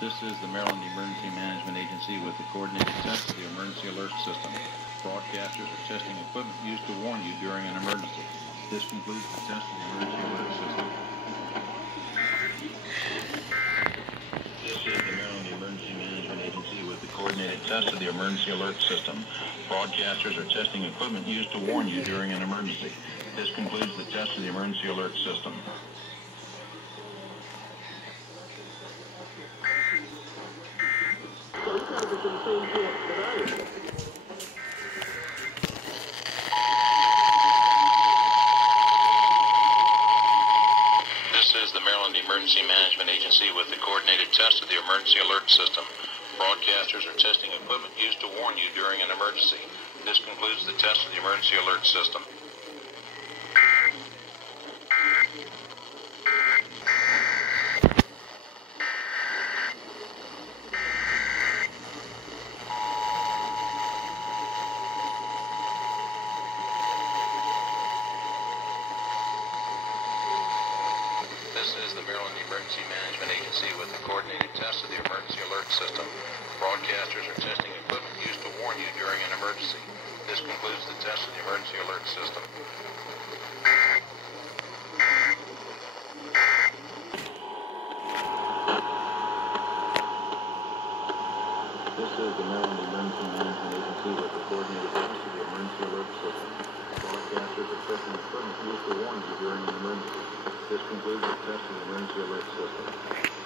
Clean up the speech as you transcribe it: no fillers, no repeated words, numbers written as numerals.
This is the Maryland Emergency Management Agency with the coordinated test of the emergency alert system. Broadcasters are testing equipment used to warn you during an emergency. This concludes the test of the emergency alert system. This is the Maryland Emergency Management Agency with the coordinated test of the emergency alert system. Broadcasters are testing equipment used to warn you during an emergency. This concludes the test of the emergency alert system. This is the Maryland Emergency Management Agency with the coordinated test of the emergency alert system. Broadcasters are testing equipment used to warn you during an emergency. This concludes the test of the emergency alert system. This is the Maryland Emergency Management Agency with the coordinated test of the emergency alert system. Broadcasters are testing equipment used to warn you during an emergency. This concludes the test of the emergency alert system. This is the Maryland Emergency Management Agency with the coordinated test of the emergency alert system. Broadcasters are testing equipment used to warn you during an emergency. This concludes the test of the emergency alert system.